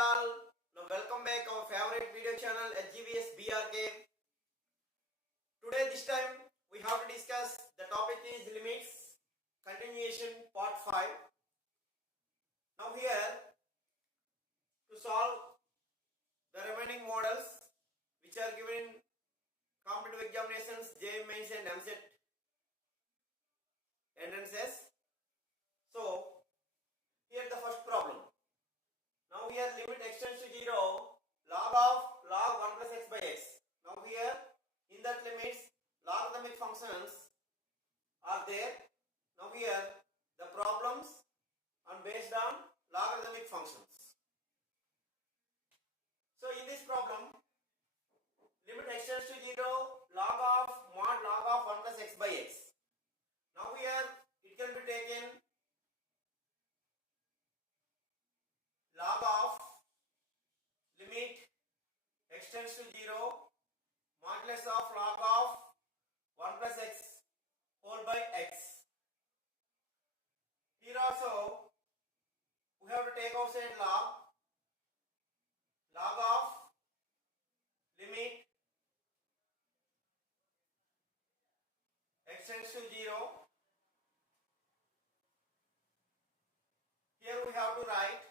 all. Now welcome back our favorite video channel HGVS BRK. Today this time we have to discuss the topic is limits continuation part 5. Now here to solve the remaining models which are given in competitive examinations, JEE Mains and Eamcet entrances. So here the first problem. Now here limit extends to 0 log 1 plus x by x. Now here in that limits logarithmic functions are there. Now here the problems are based on logarithmic functions. So in this problem limit extends to 0 log of 1 plus x by x. Now here it can be taken log of limit extends to 0 modulus of log of 1 plus x whole by x. Here also we have to take outside log of limit extends to 0. Here we have to write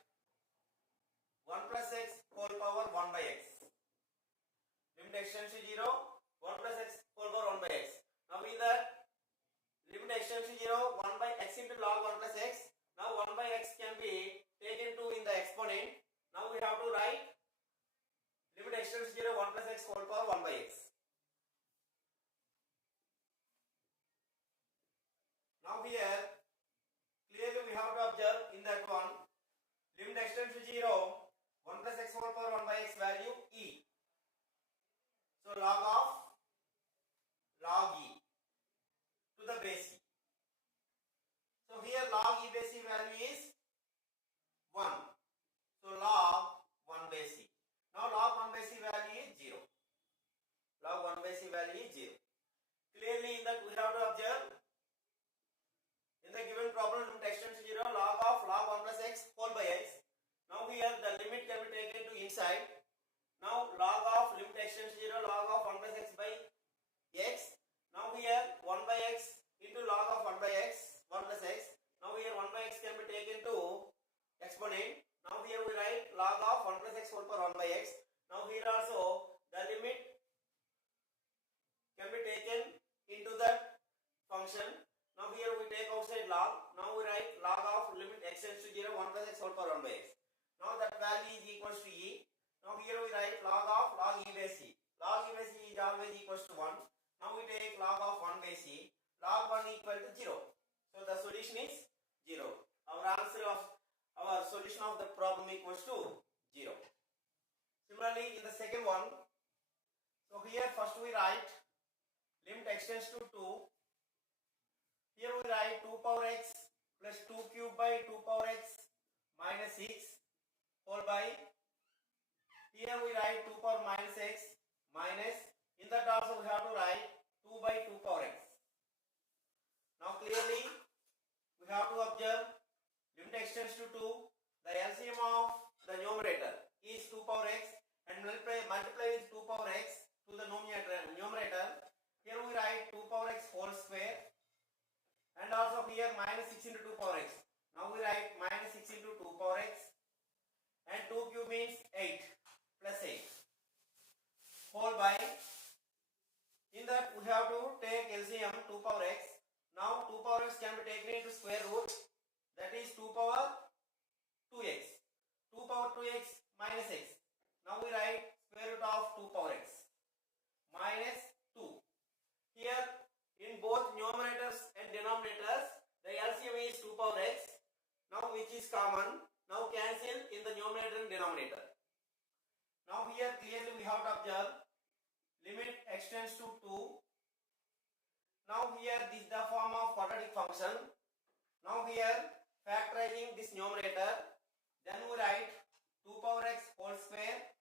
1 plus x whole power 1 by x. Limit extends to 0, 1 plus x whole power 1 by x. Now in that limit extends to 0, 1 by x into log 1 plus x. Now 1 by x can be taken to in the exponent. Now we have to write limit extends to 0, 1 plus x whole power 1 by x. Now here clearly we have to observe in that one limit extends to 0, 1 plus x whole power 1 by x value e. So log e to the base e. So here log e base e value is 1. So log 1 base e. Now log 1 base e value is 0. Log 1 base e value is 0. Clearly in that we have to observe in the given problem limit extends to 0 log 1 plus x whole by x. Now here the limit can be taken to inside. Now log of limit extends to 0 log of 1 plus x by x. Now here 1 by x into log of 1 by x 1 plus x. Now here 1 by x can be taken to exponent. Now here we write log of 1 plus x whole power 1 by x. Now here also the limit can be taken into that function. Now here we take outside log. Now we write log of limit extends to 0 1 plus x whole power 1 by x. Now that value is equals to e. Now here we write log e base e. Log e base e is always equals to 1. Now we take log of 1 base e. Log 1 equal to 0. So the solution is 0. Our solution of the problem equals to 0. Similarly in the second one, so here first we write limit extends to 2. Here we write 2 power x plus 2 cube by 2 power x minus 6 whole by. Here we write 2 power minus x minus. In that also we have to write 2 by 2 power x. Now clearly we have to observe limit extends to 2. The LCM of the numerator is 2 power x and multiply with 2 power x to the numerator. Here we write 2 power x whole square. And also here minus 6 into 2 power x. Now we write minus 6 into 2 power x. And 2 cube means 8 plus 8 whole by. In that we have to take LCM 2 power x. Now 2 power x can be taken into square root. That is 2 power 2x. 2 power 2x minus x. Now we write square root of 2 power x minus 2. Here in both numerators and denominators the LCM is 2 power x. Now which is common. Now cancel in the numerator and denominator. Now here clearly we have to observe limit extends to 2. Now here this is the form of quadratic function. Now here factorizing this numerator, then we write 2 power x whole square.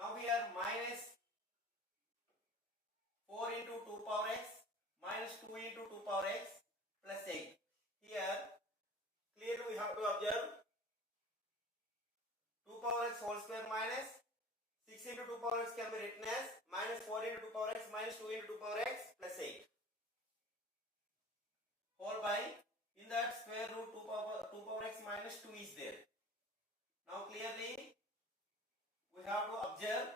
Now here minus 4 into 2 power x minus 2 into 2 power x plus 8. Here clearly we have to observe 2 power x whole square minus 6 into 2 power x can be written as minus 4 into 2 power x minus 2 into 2 power x plus 8 whole by, in that square root 2 power x minus 2 is there. Now clearly we have to observe,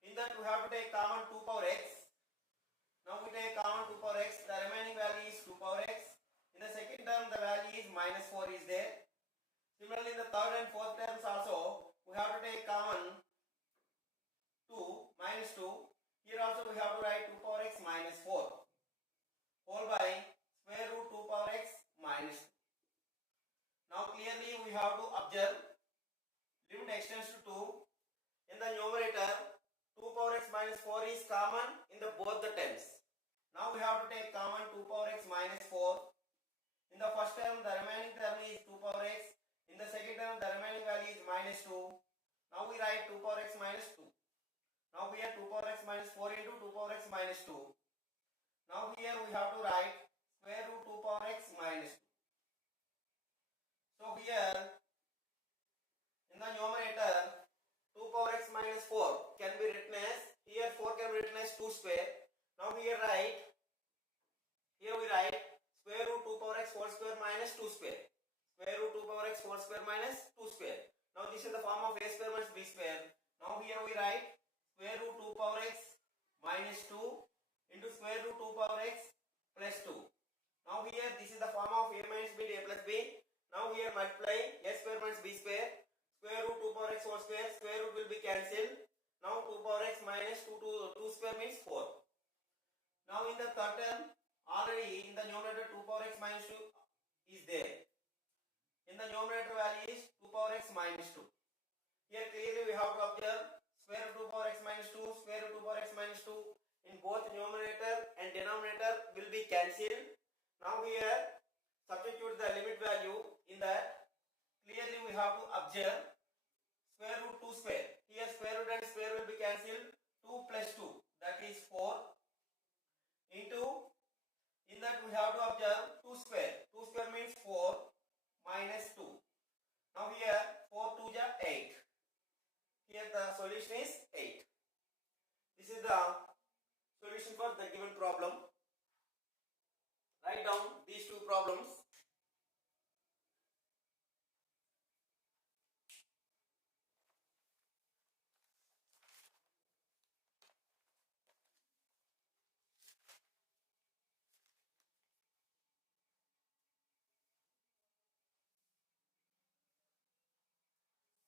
in that we have to take common 2 power x. Now we take common 2 power x, the remaining value is 2 power x. In the second term the value is minus 4 is there. Similarly in the third and fourth terms also we have to take common 2 minus 2. Here also we have to write 2 power x minus 4 whole by square root 2 power x minus 2. Now clearly we have to observe, limit extends to 2. In the numerator 2 power x minus 4 is common in the both the terms. Now we have to take common 2 power x minus 4. In the first term the remaining term is 2 power x. In the second term the remaining value is minus 2. Now we write 2 power x minus 2. Now here 2 power x minus 4 into 2 power x minus 2. Now here we have to write square root 2 power x minus 2. So here in the numerator 2 power x minus 4 can be written as, here 4 can be written as 2 square. Now here we write square root 2 power x whole square minus 2 square. Square root 2 power x whole square minus 2 square. Now this is the form of a square minus b square. Now here we write square root 2 power x minus 2 into square root 2 power x plus 2. Now here this is the form of a minus b into a plus b. Now here multiply a square minus b square. Square root 2 power x whole square, square root will be cancelled. Now 2 power x minus 2 square means 4. Now in the third term, already in the numerator 2 power x minus 2 is there. In the numerator value is 2 power x minus 2. Here clearly we have to observe square root 2 power x minus 2, square root 2 power x minus 2 in both numerator and denominator will be cancelled. Now here substitute the limit value in that. Clearly we have to observe square root 2 square. Here square root and square will be cancelled. 2 plus 2 that is 4 into, in that we have to observe 2 square. 2 square means 4 minus 2. Now here 4 2 ja 8. Here the solution is 8. This is the solution for the given problem. Write down these two problems.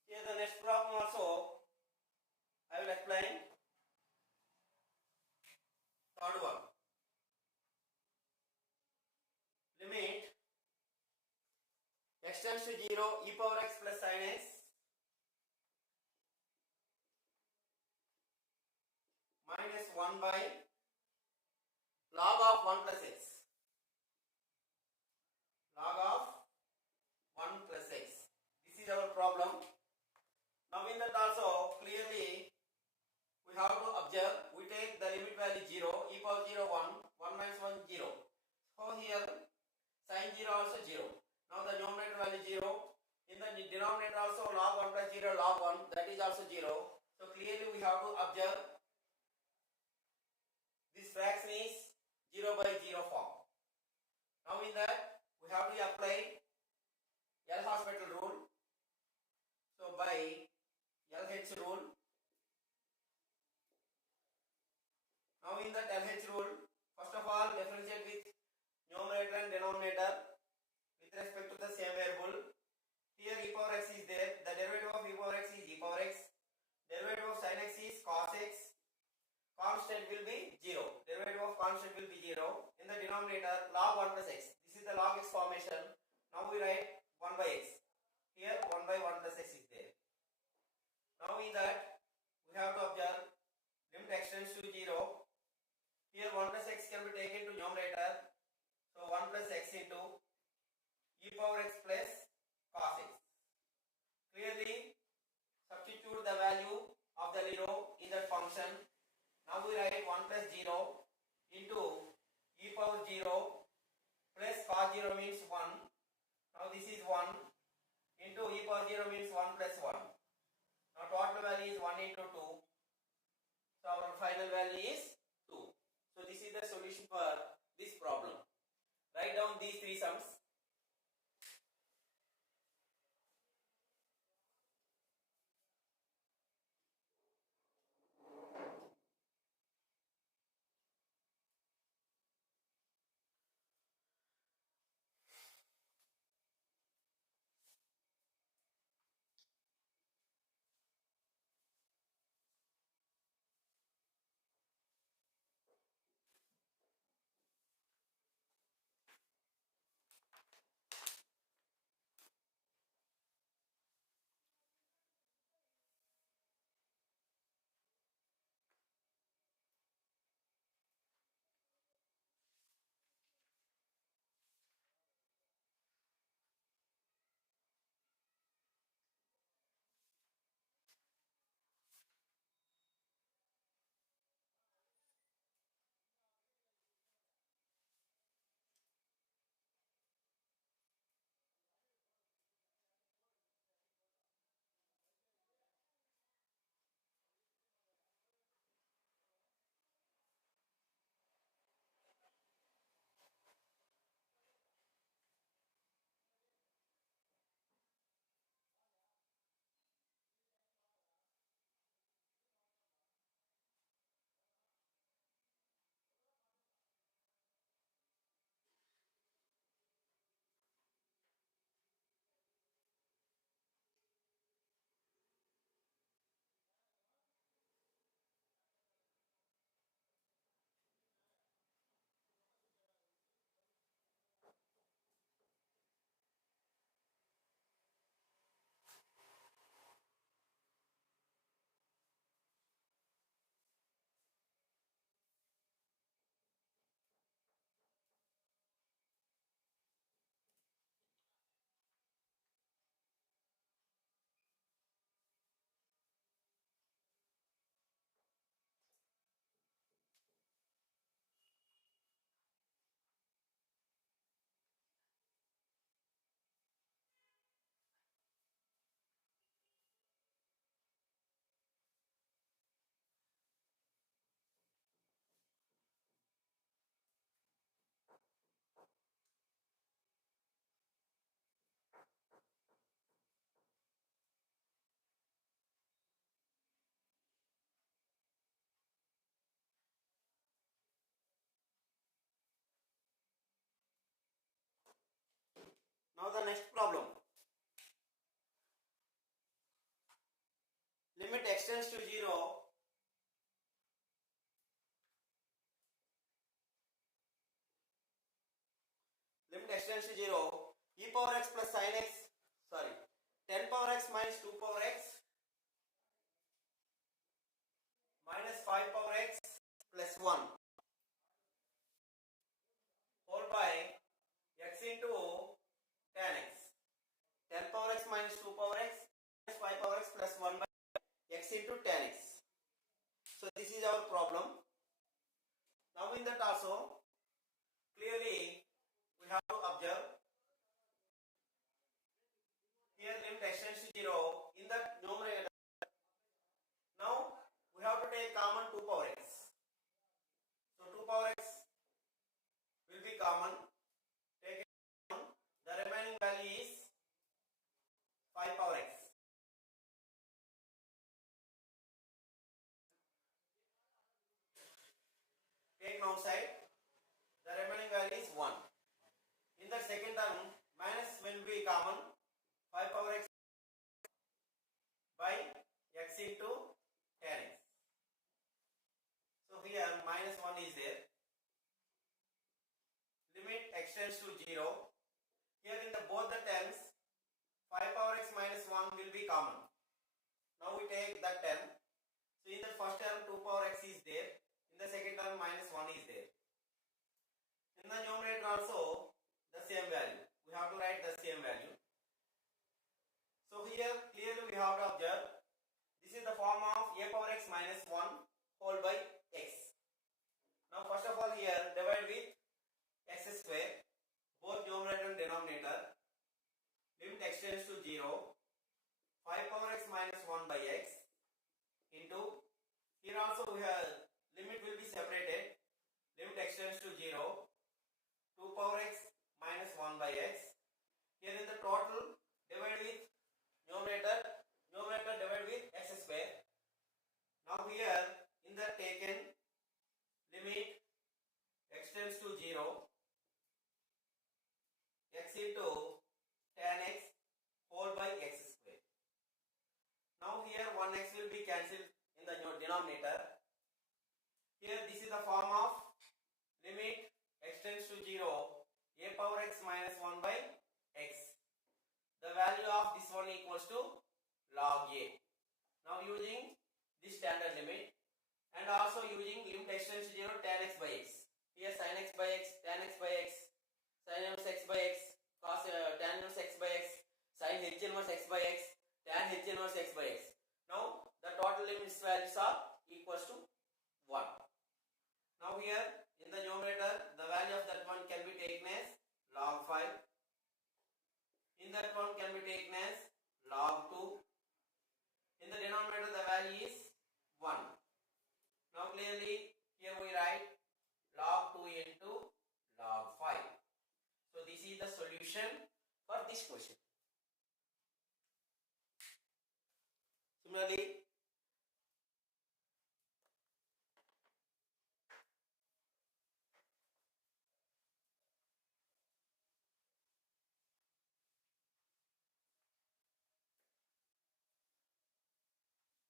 Here the next problem also I will explain. Third one. Limit x tends to 0 e power x plus sin x minus 1 by log of 1 plus x. Log of 1 plus x. This is our problem. Now in that also clearly we have to observe, we take the limit value 0, e power 0 1, 1 minus 1 0. So here sin 0 also 0. Now the numerator value 0. In the denominator also log 1 plus 0 log 1, that is also 0. So clearly we have to observe this fraction is 0 by 0 form. Now in that we have to apply L'Hospital rule. So by LH rule. Now in that LH rule, first of all differentiate with numerator and denominator with respect to the same variable. Here e power x is there. The derivative of e power x is e power x. Derivative of sin x is cos x. Constant will be 0. Derivative of constant will be 0. In the denominator log 1 plus x. This is the log x formation. Now we write 1 by x. Here 1 by 1 plus x is there. Now in that we have to observe limit x tends to 0. Here 1 plus x can be taken to numerator. So 1 plus x into e power x plus cos x. Clearly substitute the value of the 0 in that function. Now we write 1 plus 0 into e power 0 plus cos 0 means 1. Now this is 1 into e power 0 means 1 plus 1. Now total value is 1 into 2. So our final value is 2. So this is the solution for this problem. Write down these three sums. Now the next problem. Limit extends to 0. Limit extends to 0. E power x plus sin x. Sorry. 10 power x minus 2 power x minus 5 power x plus 1 whole by x into tan x. 10 power x minus 2 power x minus 5 power x plus 1 by x into tan x. So this is our problem. Now in that also clearly we have to observe here limit extends to 0 in the numerator. Now we have to take common 2 power x. So 2 power x will be common. Take it common. The remaining value is 5 power x. Take now side. The remaining value is 1. In the second term, minus will be common. 5 power x by x into tan x. So here minus 1 is there. Limit extends to 0. Here in the both the terms, 5 power x minus 1 will be common. Now we take that term. So in the first term 2 power x is there. In the second term minus 1 is there. In the numerator also the same value. We have to write the same value. So here clearly we have to observe this is the form of a power x minus 1 whole by x. Now first of all here divide with x square, both numerator and denominator. Limit extends to 0. 5 power x minus 1 by x into, here also we have limit will be separated, limit extends to 0, 2 power x minus 1 by x. Here in the total, divide with numerator divide with x square. Now here in the taken limit extends to 0, x into tan x whole by x square. Now here 1x will be cancelled in the denominator. Here this is the form of limit extends to 0, a power x minus 1 by x. The value of this one equals to log a. Now using this standard limit and also using limit extends to 0, tan x by x. Here sin x by x, tan x by x, sin inverse x by x, cos tan inverse x by x, sin h inverse x by x, tan h inverse x by x. Now the total limits values are equals to 1. Now here in the numerator the value of that one can be taken as log 5. In that one can be taken as log 2. In the denominator the value is 1. Now clearly here we write log 2 into log 5. So this is the solution for this question. Similarly,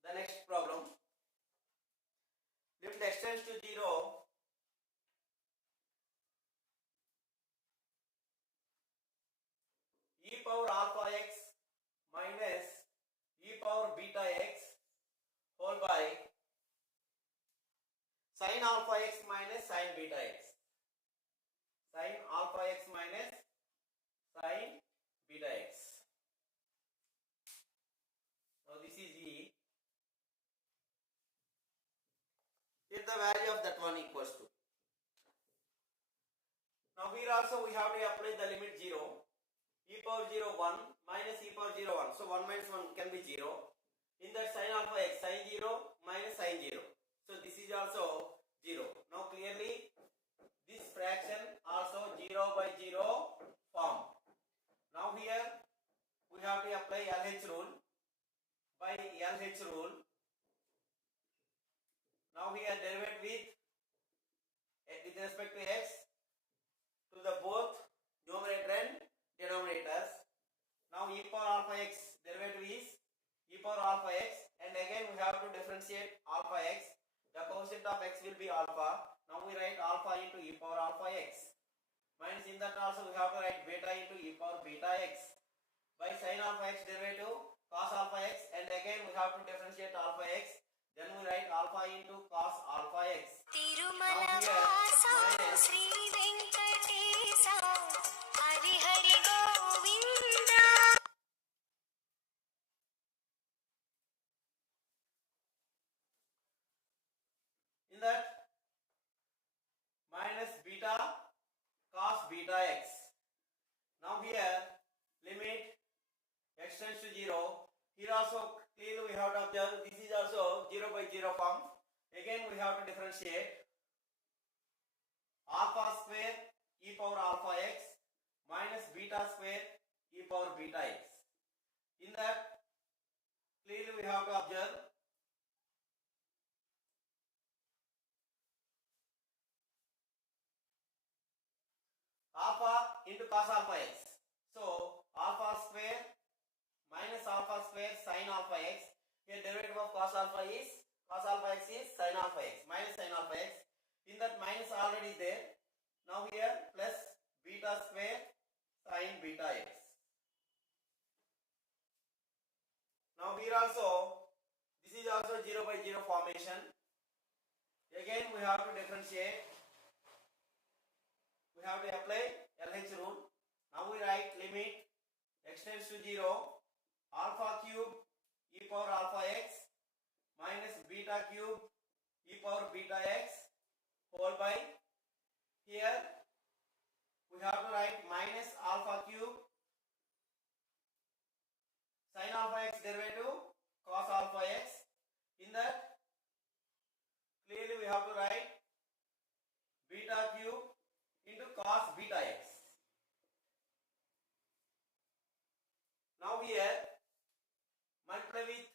the next problem, limit extends to 0, e power alpha x minus e power beta x whole by sin alpha x minus sin beta x. Sin alpha x minus sin beta x. Now this is e. Here the value of that one equals to. Now here also we have to apply the limit 0. E power 0 1 minus e power 0 1. So 1 minus 1 can be 0. In that sin alpha x, sin 0 minus sin 0. So this is also 0. Now clearly this fraction also 0 by 0 form. Now here we have to apply LH rule. By LH rule, now here derivative with respect to x to the both numerator and denominators. Now e power alpha x derivative is e power alpha x, and again we have to differentiate alpha x. The coefficient of x will be alpha. Now we write alpha into e power alpha x. Minus in that also we have to write beta into e power beta x. By sin alpha x derivative cos alpha x, and again we have to differentiate alpha x. Then we write alpha into cos alpha x. Now here minus in that minus beta cos beta x. Now here limit extends to 0. Here also clearly we have to observe this is also 0 by 0 form. Again we have to differentiate alpha square e power alpha x minus beta square e power beta x. In that clearly we have to observe alpha into cos alpha x. So alpha square minus alpha square sin alpha x. Here derivative of cos alpha x is sin alpha x minus sin alpha x. In that minus already is there. Now here plus beta square sin beta x. Now here also this is also 0 by 0 formation. Again we have to differentiate. We have to apply LH rule. Now we write limit extends to 0, alpha cube e power alpha x minus beta cube e power beta x whole by, here we have to write minus alpha cube sin alpha x derivative cos alpha x. In that beta cube into cos beta x. Now here multiply with,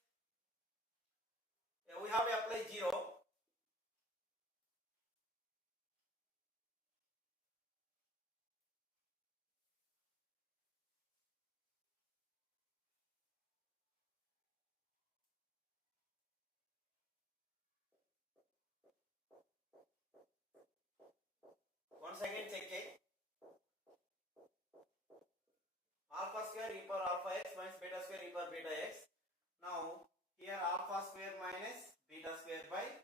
we have to apply 0. Once again check it. Alpha square e power alpha x minus beta square e power beta x. Now here alpha square minus beta square by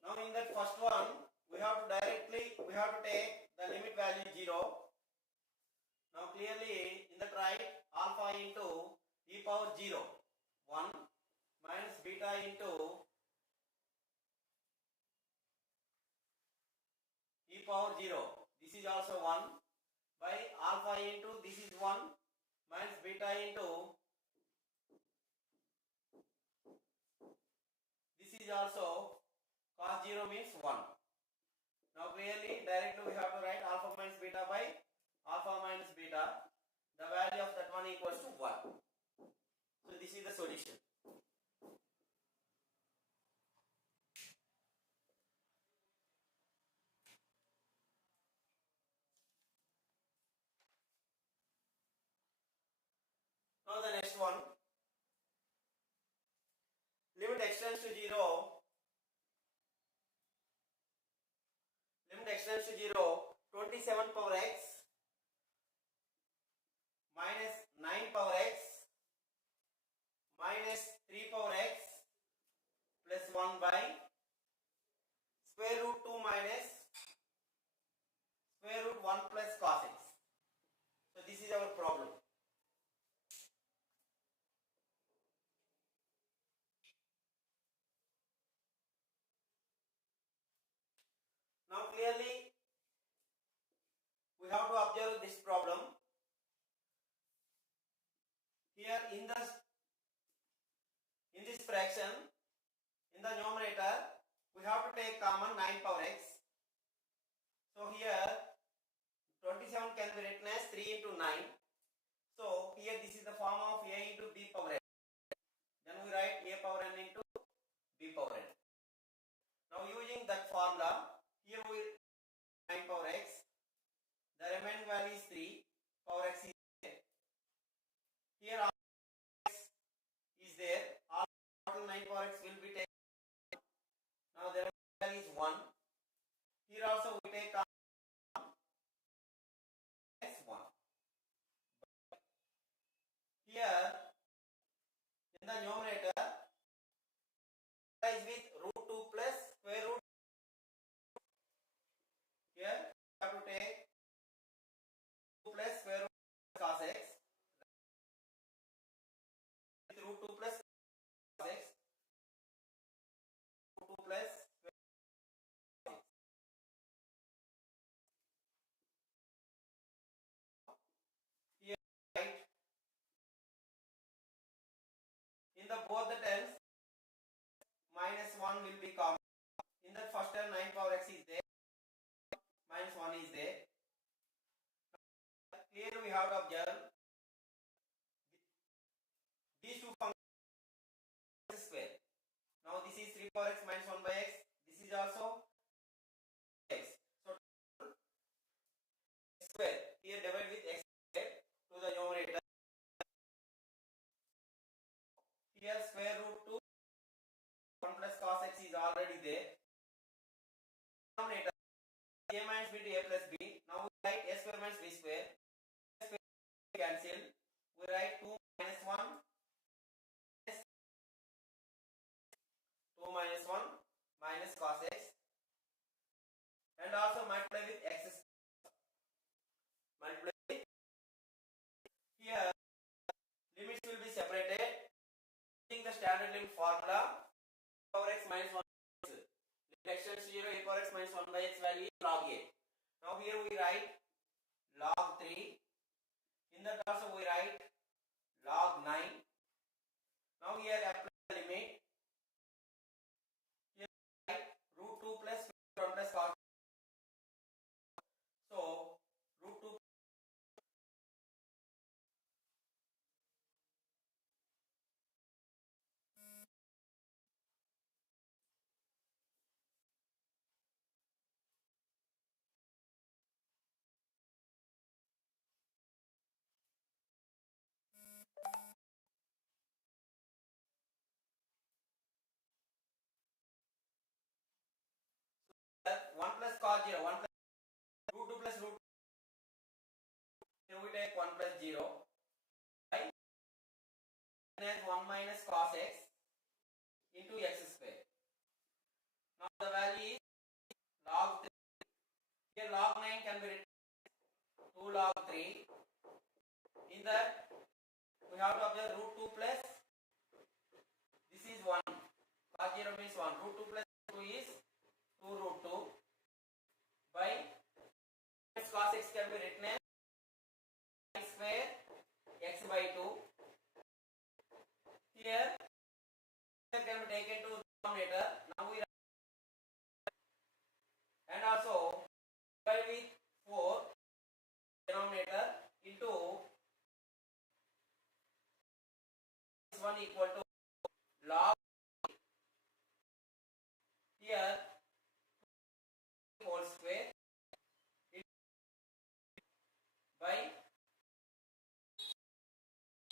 now in that first one we have to take the limit value 0. Now clearly in that right alpha into e power 0 1 minus beta into e power 0, this is also 1 by alpha into this is 1 minus beta into this is also cos 0 means 1. Now clearly directly we have to write alpha minus beta by alpha minus beta. The value of that one equals to 1. So this is the solution. Now the next one, limit extends to 0. Limit extends to 0. 27 power x minus 9 power x minus 3 power x plus 1 by square root 2 minus square root 1 plus cos x. So this is our problem. Now clearly we have to observe this problem. Here in this fraction, in the numerator, we have to take common 9 power x. So here 27 can be written as 3 into 9. So here this is the form of a into b power n. Then we write a power n into b power n. Now using that formula, here we 9 power x. The remaining value is 3. Power x is there. Here all x is there. All total 9 power x will be taken. Now the remaining value is 1. Here also we take x 1. Here in the numerator is with root 2 plus square root. Here we have to take 2 plus square root cos x with root 2 plus cos x, root 2 plus square root cos x. Here right in the both the terms minus 1 will be common. In the first term 9 power x is there, minus 1 is there. Clearly we have to observe these two functions square. Now this is 3 power x minus 1 by x. This is also x. So x square here divide with x square to the numerator. Here square root 2 1 plus cos x is already there. Denominator a minus b to a plus b. Now we write a square minus b square. Cancel. We write 2 minus 1 2 minus 1 minus cos x, and also multiply with x. Multiply with, here limits will be separated using the standard limit formula. Power x minus 1 limit extends to 0, a power x minus 1 by x value is log a. Now here we write log 3. In that also we write log 9. Now here apply the limit. Here we write root 2 plus 1 plus cos. So root 2 1 plus cos 0, 1 plus root 2 plus root. Here we take 1 plus 0 by 1 minus cos x into x square. Now the value is log 3. Here log 9 can be written 2 log 3. In that we have to observe root 2 plus, this is 1. Cos 0 means 1. Root 2 plus 2 is 2 root 2 by cos x can be written as x square x by 2. Here can be taken to the denominator. Now we and also divide with 4 denominator into this one equal to log. Here whole square by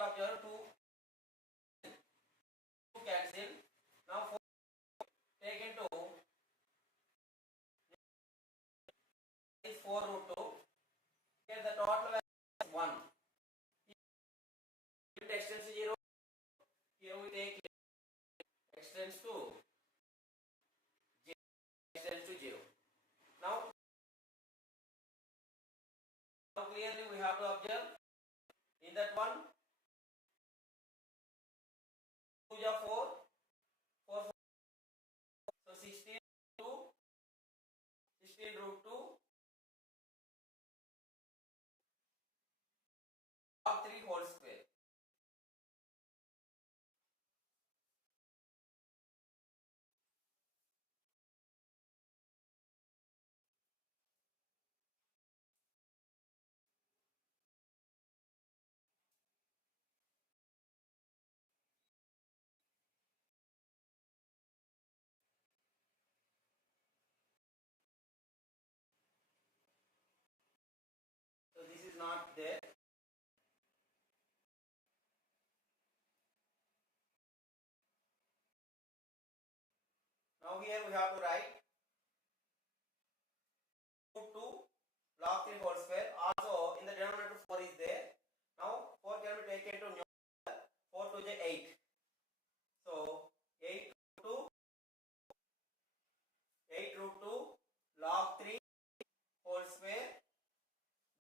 of your 2 cancel. Now 4 taken to is 4 root 2. Here the total value is 1. Limit extends to 0. Here we take extends to 0. Now clearly we have to observe in that one 2 is 4, 4, 4. So 16 root 2 log 3 whole square. So this is not there. Now here we have to write root 2 log 3 whole square. Also in the denominator 4 is there. Now 4 can be taken to numerator. 4 to the 8. So 8 root 2 log 3 whole square.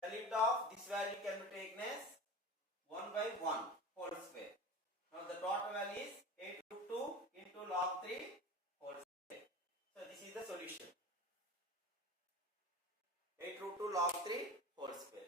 The limit of this value can be taken as 1 by 1 whole square. Now the total value is 8 root 2 into log 3 whole square. So this is the solution. 8 root 2 log 3 whole square.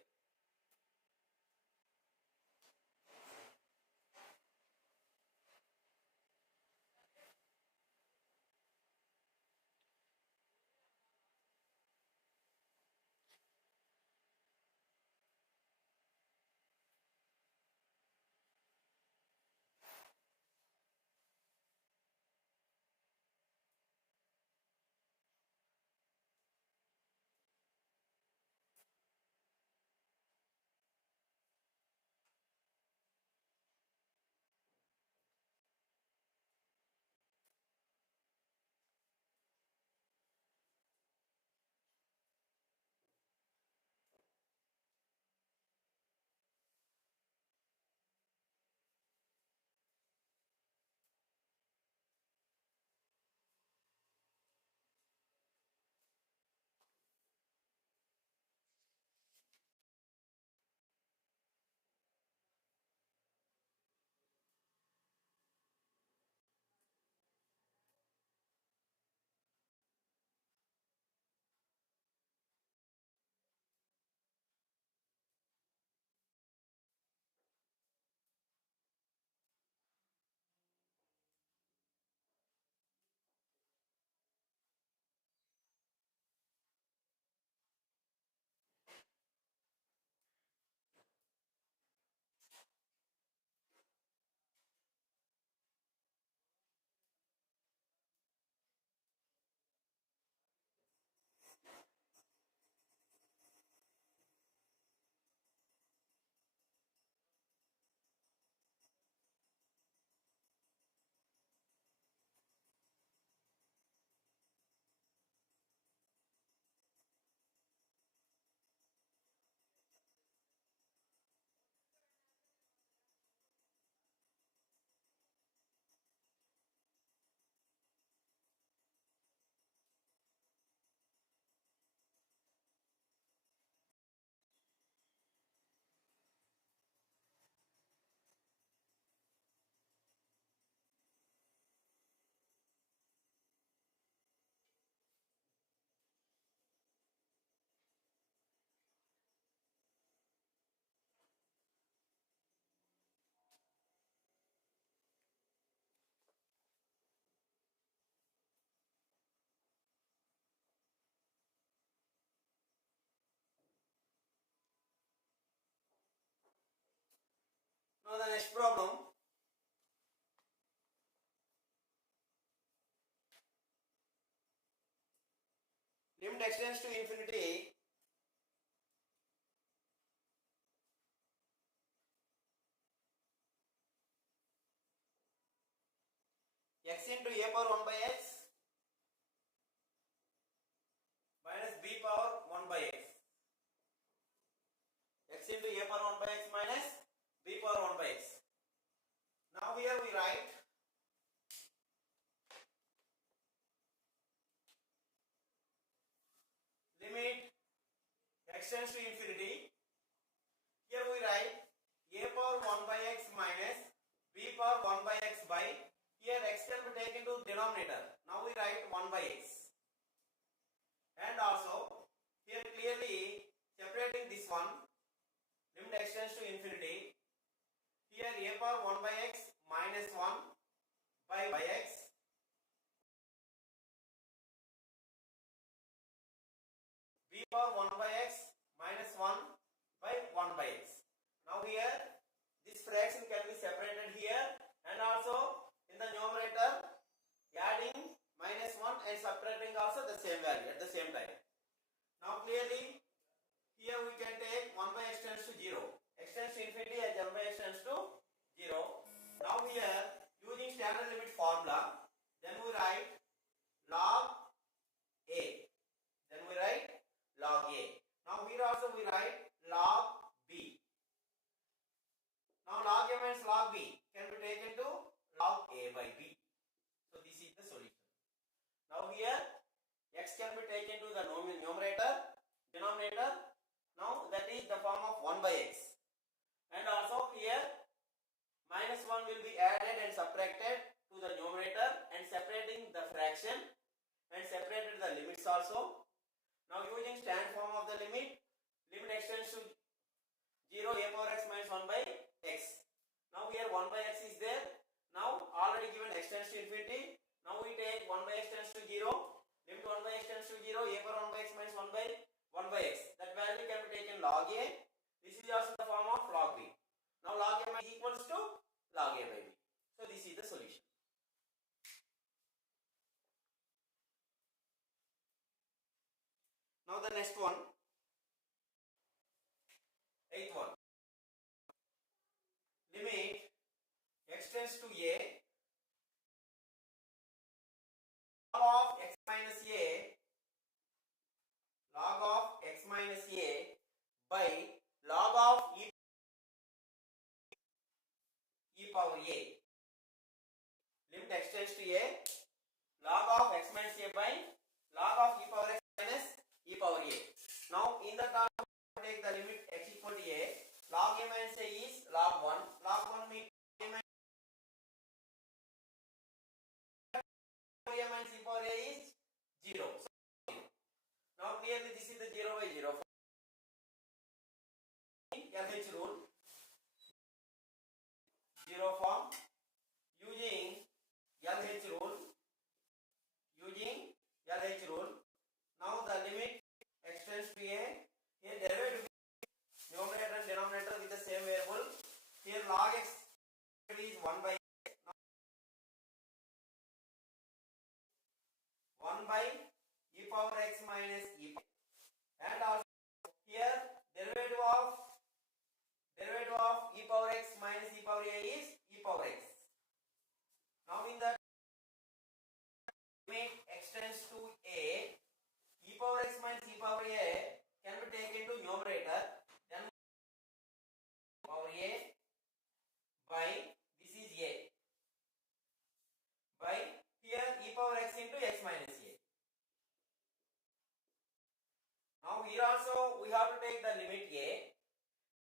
Now the next problem. Limit extends to infinity. X into a power 1 by x minus b power 1 by x. X into a power 1 by x minus b power 1 by x. Now here we write limit x tends to infinity. Here we write a power 1 by x minus b power 1 by x by, here x can be taken to denominator. Now we write 1 by x. And also here clearly separating this one, limit x tends to infinity. Here a power 1 by x minus 1 by x b power 1 by x minus 1 by 1 by x. Now here this fraction can be separated here, and also in the numerator adding minus 1 and subtracting also the same value at the same time. Now clearly here we can take 1 by x tends to 0. X tends to infinity as 1 by x tends to 0. Now here using standard limit formula, then we write log a. Then we write log a. Now here also we write log b. Now log a minus log b can be taken to log a by b. So this is the solution. Now here x can be taken to the numerator, denominator. Now that is the form of 1 by x. And also here minus 1 will be added and subtracted to the numerator and separating the fraction and separated the limits also. Now using stand form of the limit x tends to 0 a power x minus 1 by x. Now here 1 by x is there. Now already given x tends to infinity. Now we take 1 by x tends to 0. Limit 1 by x tends to 0 a power 1 by x minus 1 by x. That value can be taken log a. This is also the form of log b. Now log a is equals to log a by b. So this is the solution. Now the next one, 8th one. Limit x tends to a, log of x minus a, log of x minus a by log of e power a. Limit x tends to a, log of x minus a by log of e power x minus e power a. Now in the term take the limit x equal to a, log a minus a is log 1. Log 1 means a minus e power a is 0. So, now clearly this is the 0 by 0 form. LH rule, 0 form, using LH rule, now the limit x tends to a, here derivative numerator and denominator with the same variable. Here log x is 1 by x. Now 1 by e power x minus e power. And also here derivative of e power x minus e power a is e power x. Now in the limit x tends to a, e power x minus e power a can be taken to numerator, then power a by, this is a, by here e power x into x minus a. Now here also we have to take the limit a, e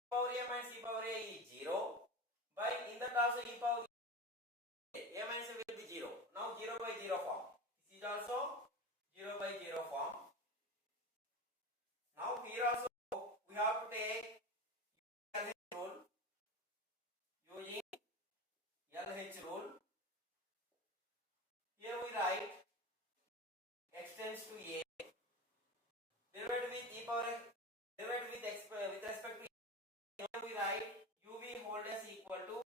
power a minus e power a is 0, by in that also e power a minus a will be 0. Now 0 by 0 form. This is also 0 by 0 form. Now here also we have to take LH rule, using LH rule. Here we write x tends to a, derivative with e power x, derivative with respect to a, we write uv whole dash equal to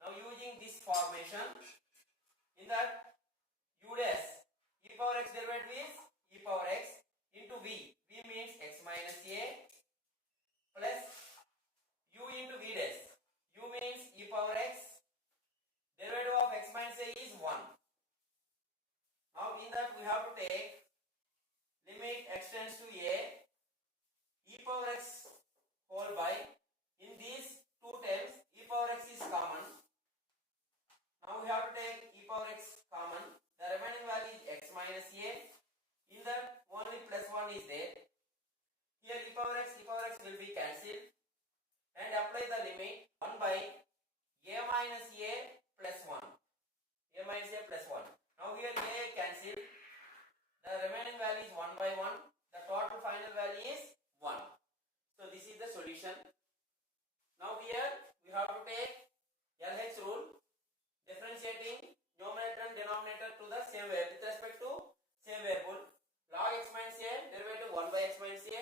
Now using this formation, in that u dash e power x derivative is e power x into v. V means x minus a plus u into v dash. U means e power x. Derivative of x minus a is 1. Now in that we have to take limit x tends to a e power x whole by, in these two terms e power x is common. Now we have to take e power x common. The remaining value is x minus a. In that only plus 1 is there. Here e power x will be cancelled and apply the limit 1 by a minus a plus 1. A minus a plus 1. Now here a cancelled. The remaining value is 1 by 1. The total final value is 1. So this is the solution. Now here we have to take LH rule, differentiating numerator and denominator to the same way with respect to same variable. Log x minus a derivative 1 by x minus a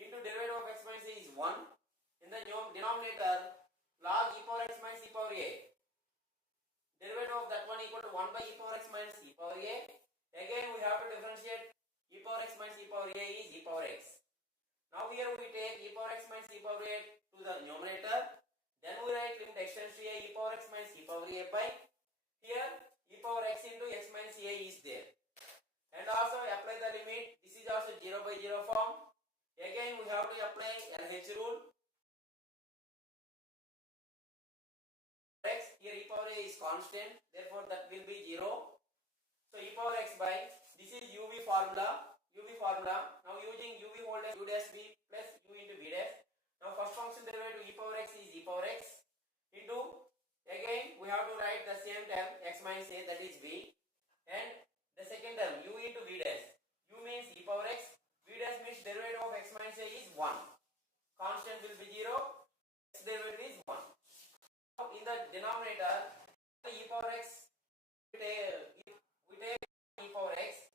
into derivative of x minus a is 1. In the denominator, log e power x minus e power a. Derivative of that one equal to 1 by e power x minus e power a. Again we have to differentiate e power x minus e power a is e power x. Now here we take e power x minus e power a to the numerator. Then we write limit x tends to a e power x minus e power a by. Here e power x into x minus a is there. And also apply the limit. This is also 0 by 0 form. Again we have to apply LH rule. X, here e power a is constant, therefore that will be 0. So e power x by, this is uv formula. Now using uv whole dash u dash v plus u into v dash. Now first function derivative e power x is e power x into, again we have to write the same term x minus a, that is v, and the second term u into v dash. U means e power x, v dash means derivative of x minus a is 1. Constant will be 0, x derivative is 1. Now in the denominator, e power x, we take e power x.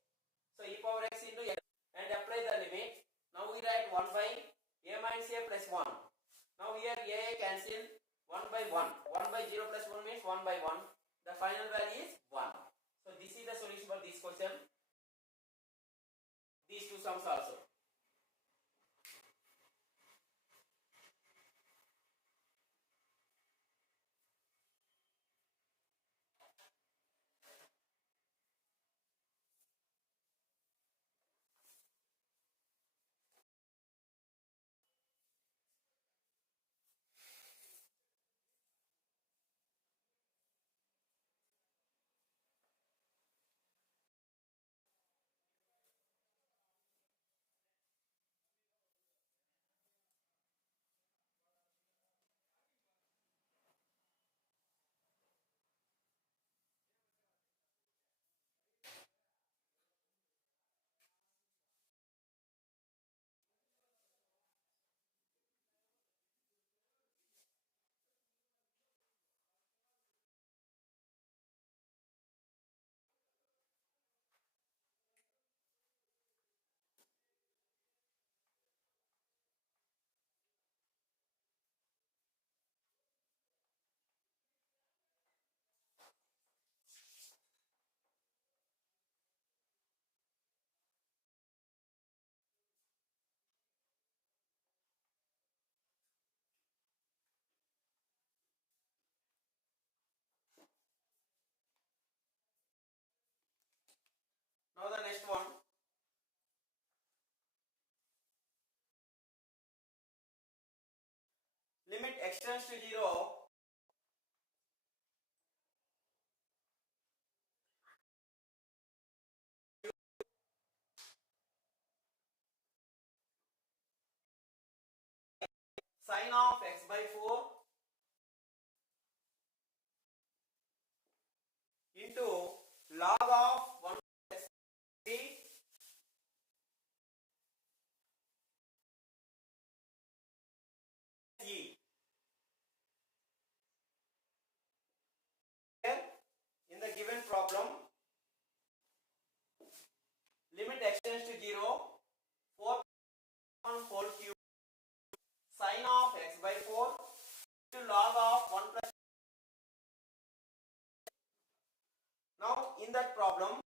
So e power x into x and apply the limit. Now we write 1 by a minus a plus 1. Now here a cancel, 1 by 1. 1 by 0 plus 1 means 1 by 1. The final value is 1. So this is the solution for this question. These two sums also. Now the next one. Limit x tends to 0. Sin of x by 4 into log of 1 x 3 e. Here in the given problem, limit x tends to 0, 4 whole cube sin of x by 4 to log of 1 plus that problem,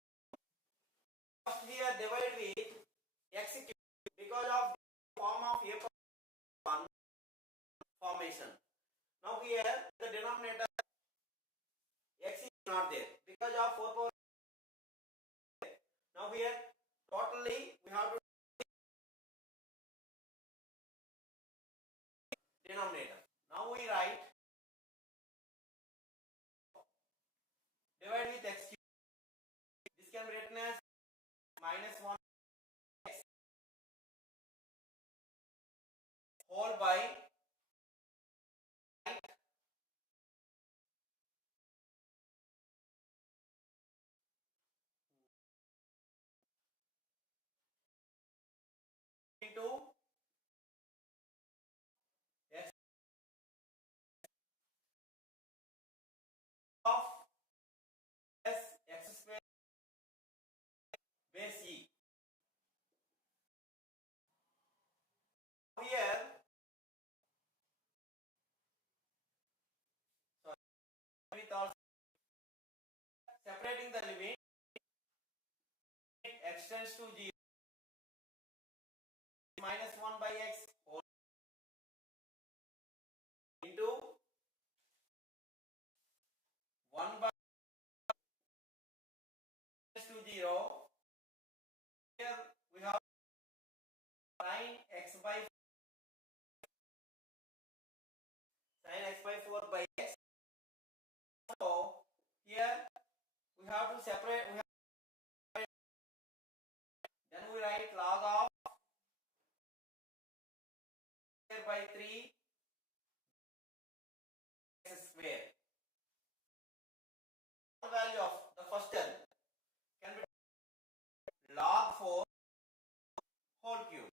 first here divide with x cube because of form of a power 1 formation. Now here the denominator x is not there because of 4 power. Now here totally we have to denominator. Now we write divide with x cube. This can be written as minus 1 x whole by into x of plus x square base e. Here with also separating the limit x tends to 0 minus 1 by x whole into 1 by x to 0. Here we have sin x by 4 by x. So here we have to separate. Then we write log of square by 3 x square. The value of the first term can be log 4 whole cube.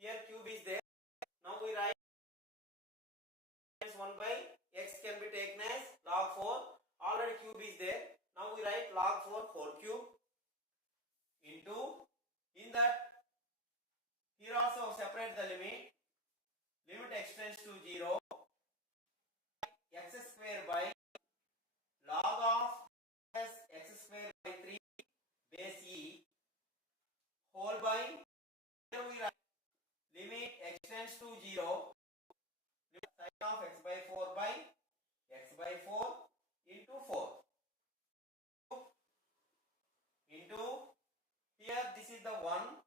Here cube is there. Now we write 1 by x can be taken as log 4. Already cube is there. Now we write log 4 whole cube into, in that here also separate the limit x tends to 0 x square by log of plus x square by 3 base e whole by, here we write limit x tends to 0 sin of x by 4 by x by 4 into 4 into, here this is the 1.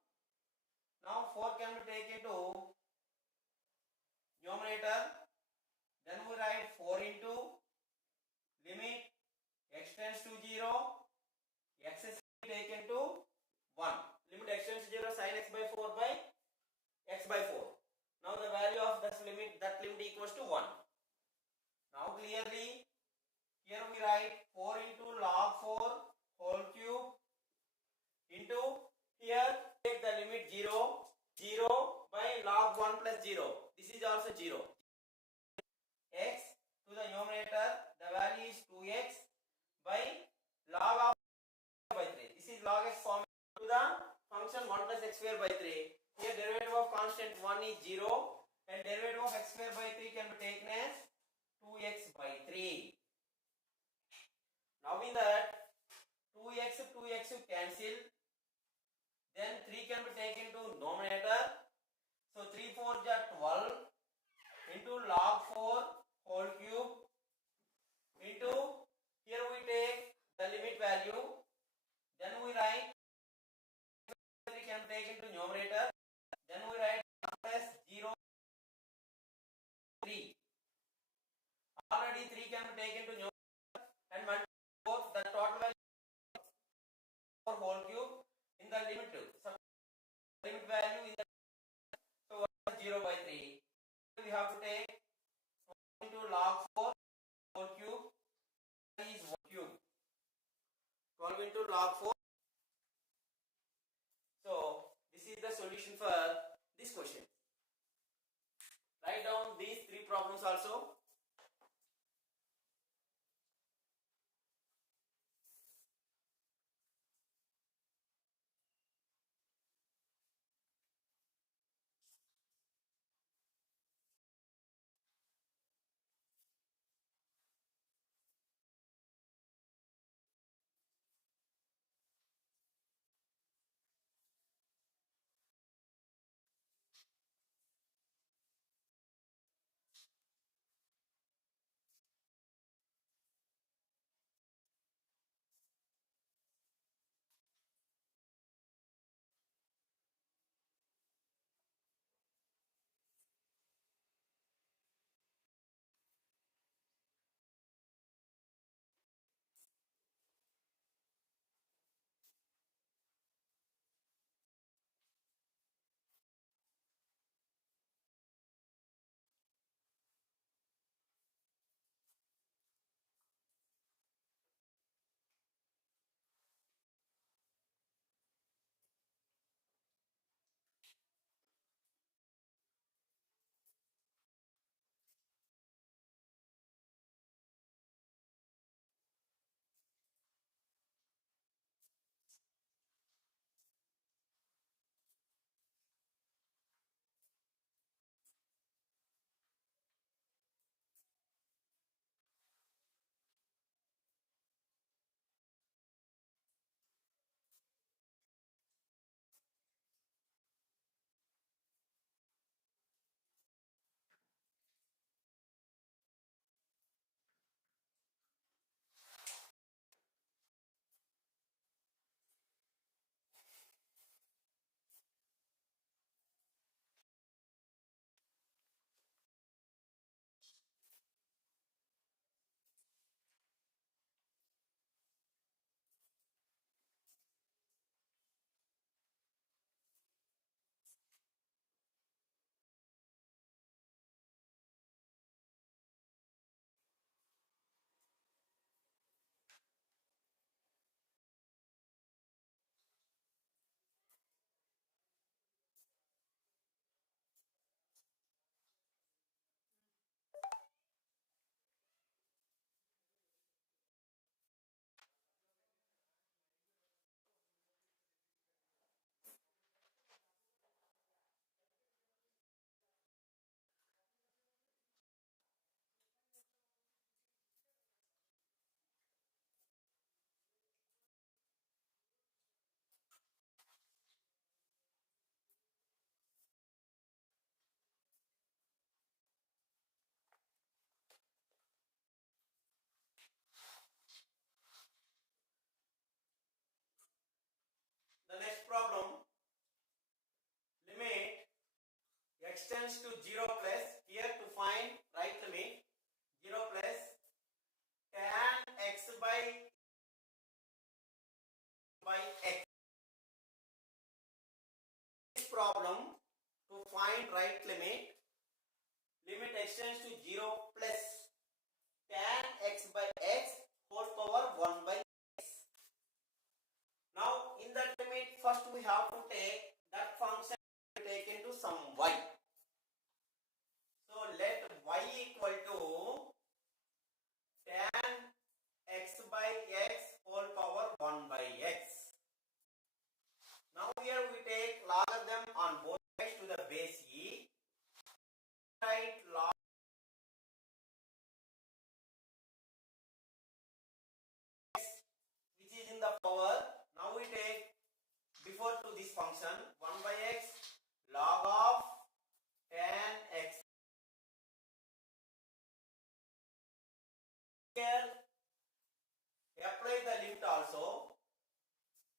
Now 4 can be taken to numerator. Then we write 4 into limit x tends to 0 x is taken to 1. Limit x tends to 0 sin x by 4 by x by 4. Now the value of that limit equals to 1. Now clearly here we write 4 into log 4 whole cube into, here take the limit 0 by log 1 plus 0. This is also 0. X to the numerator, the value is 2x by log of by 3. This is log x form to the function 1 plus x square by 3. Here derivative of constant 1 is 0 and derivative of x square by 3 can be taken as 2x by 3. Now in that 2x cancel, then 3 can be taken to numerator. So 3 4 are 12 into log 4 whole cube into, here we take the limit value, then we write 3 can be taken to numerator, then we write plus 0 3. Already 3 can be taken to numerator and multiply the total value for whole cube in the limit 2. So limit value in the, so 0 by 3. We have to take 1 into log 4 whole cube is 1 cube. 12 into log 4. So this is the solution for this question. Write down these 3 problems also. problem, limit x tends to 0 plus, here to find right limit, 0 plus tan x by x. This problem, to find right limit, limit x tends to 0 plus tan x by x whole power 1 by x. Now in that limit, first we have to take that function taken to some y. So let y equal to tan x by x whole power 1 by x. Now here we take logarithm on both sides to the base e. Write log x which is in the power. Now we take before to this function 1 by x log of tan x. Here apply the limit also.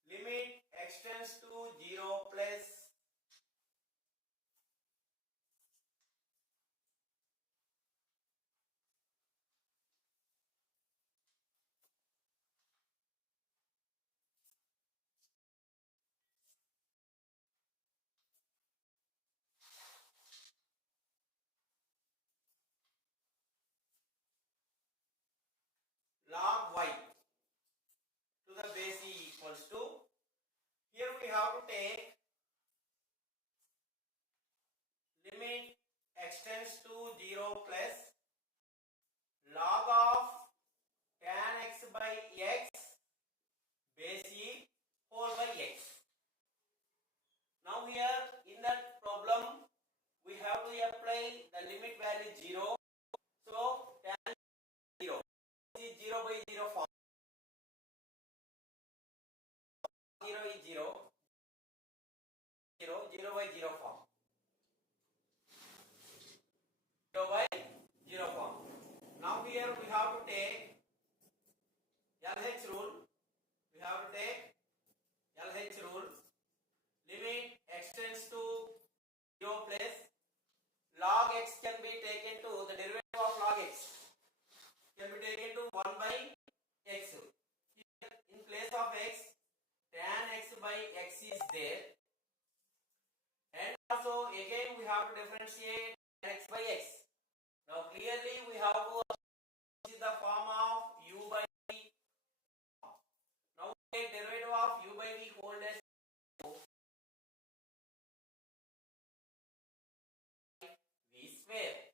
Limit x tends to 0 plus log y to the base e equals to, here we have to take limit x tends to 0 plus log of tan x by x base e whole by x. Now here in that problem we have to apply the limit value 0. So tan 0 is 0 by 0 form. 0 is 0. 0 by 0 form. 0 by 0 form. Now here we have to take LH rule. We have to take LH rule. Limit x tends to 0 plus log x can be taken to the derivative of log x can be taken to 1 by x. Here in place of x tan x by x is there, and also again we have to differentiate tan x by x. Now clearly we have to use the form of u by v. Now we take derivative of u by v whole dash v square.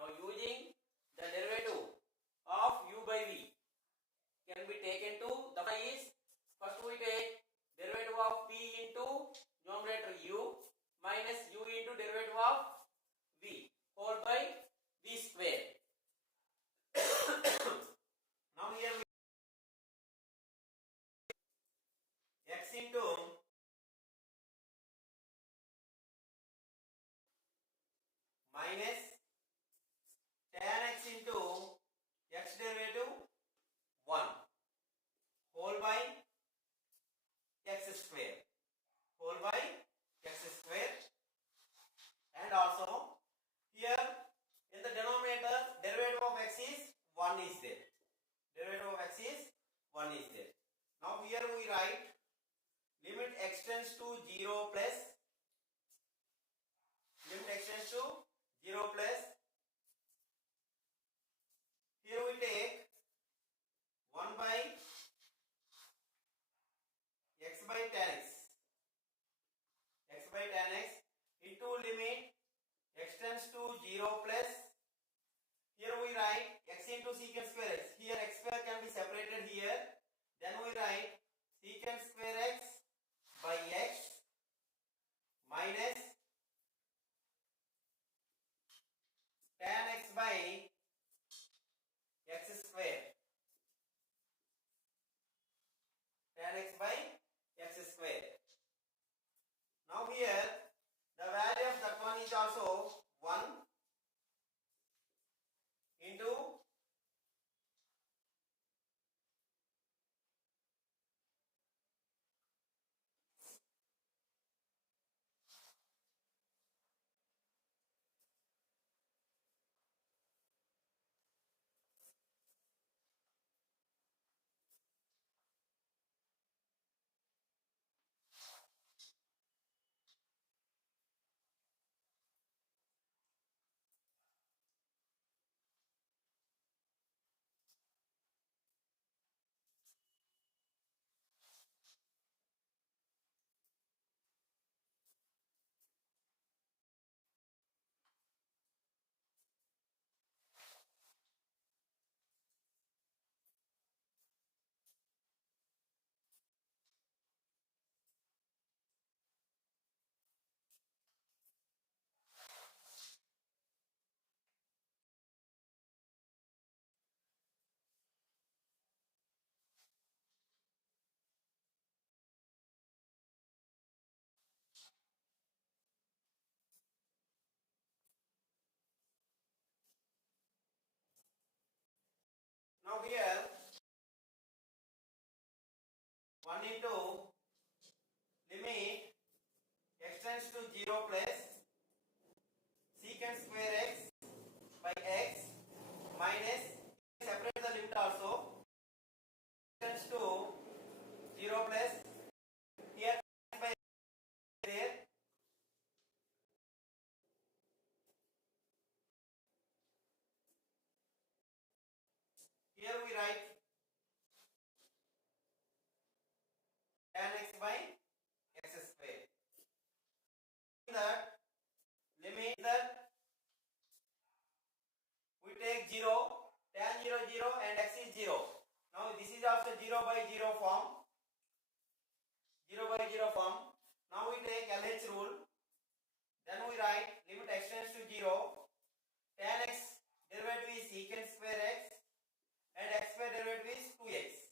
Now using the derivative of u by v can be taken to the is, first we take derivative of v into numerator u minus u into derivative of v whole by v square. Now here we x into minus tan x into x derivative 1 whole by x square whole by x square, and also here in the denominator derivative of x is 1 is there. Derivative of x is 1 is there. Now here we write limit x tends to 0 plus limit x tends to 0 plus, here we take 1 by x by tan x into limit x tends to 0 plus, here we write x into secant square x. Here x square can be separated here, then we write secant square x by x minus tan x by x square. Tan x by x square. Now here the value of that one is also 1 into here 1 into limit x tends to 0 plus secant square x by x minus, separate the limit also, tends to 0 plus here by there. Here we write tan x by x square. That limit that we take 0, tan 0 0 and x is 0. Now this is also 0 by 0 form. 0 by 0 form. Now we take LH rule. Then we write limit x tends to 0. Tan x derivative is secant square x and x square derivative is 2x.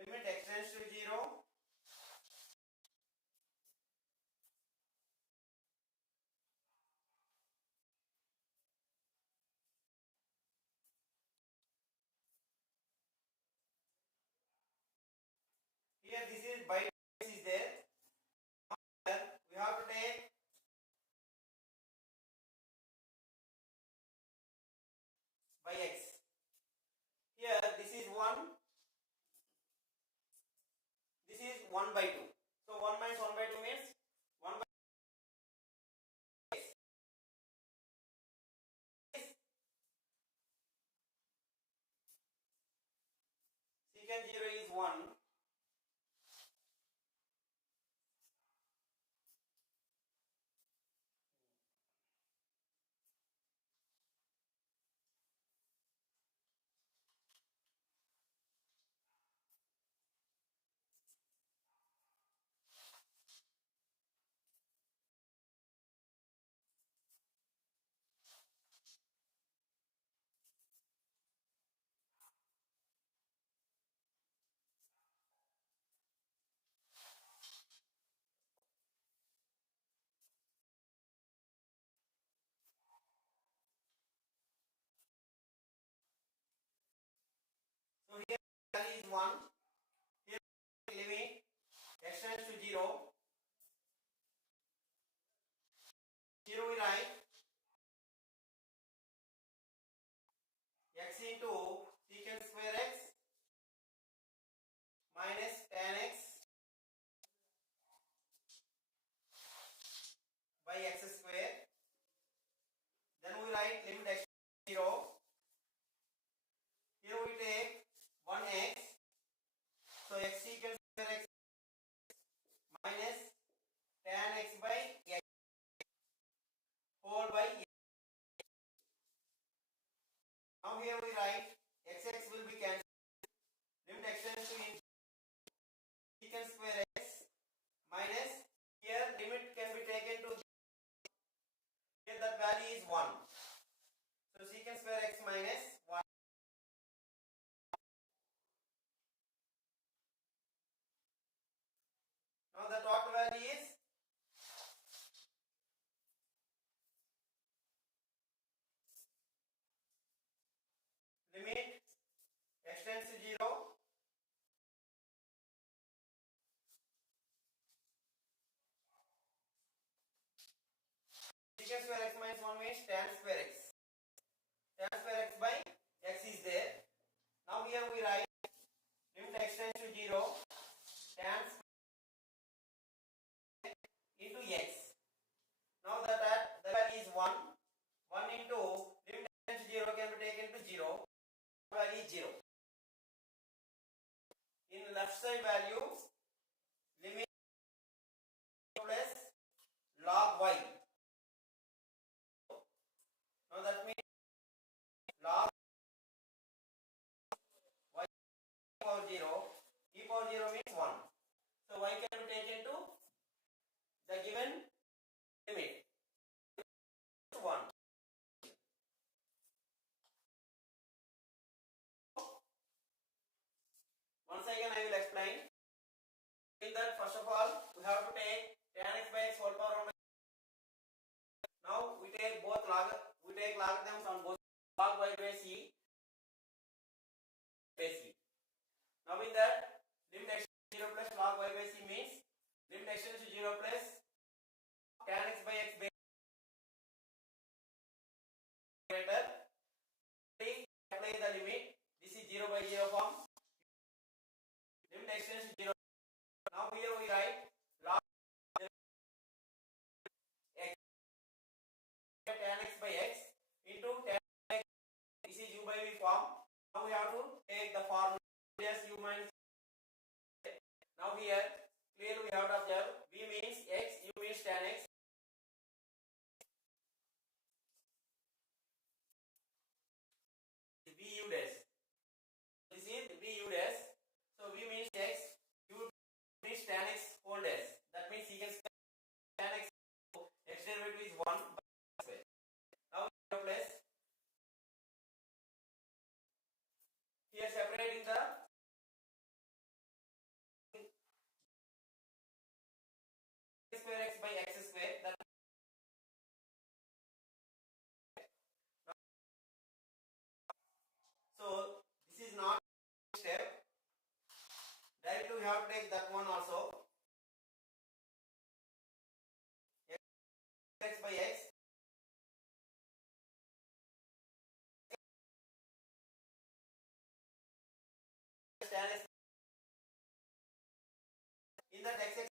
Limit x tends to 0. Here this is by x is there. Here we have to take by x. Here this is 1. This is 1 by 2. So 1 minus 1 by 2 means 1 by x. Secant 0 is 1. So here value is 1. Here limit x tends to 0. Here we write x into secant square x minus tan x by x square. Then we write limit x to 0. Here we take 1x. So x secant square x minus tan x by x whole by x. Now here we write x will be cancelled. Limit x tends to secant square x minus, here limit can be taken to, here that value is 1. So secant square x minus 1. Now the total value is limit x tends to 0. secant square x minus 1 means tan square x. Tan square x by x is there. Now here we write limit x tends to 0, tan square into x. Now the value is 1. 1 into limit x tends to 0 can be taken to 0. Value is 0. In left side value, limit plus log y. Now that means log y power 0. E power 0 means 1. So y can be taken to the given limit. 1. Once again I will explain. In that, first of all, we have to take tan x by x whole power 1 by. Now we take logarithms on both log y by c. Now in that, limit x to 0 plus log y by c means limit x to 0 plus tan x by x base greater. Apply the limit. This is 0 by 0 form. Limit x to 0. Now here we write log x tan x by x into tan x. This is u by v form. Now we have to take the formula as u minus. Now here clearly we have to observe v means x, u means tan x. V u dash. This is v u dash. So v means x, u means tan x whole dash. That means secant tan x. X derivative is 1 by square. Now we have place here separating the square x by x square. That so this is not step. Directly we have to take that one also. X by x. In that x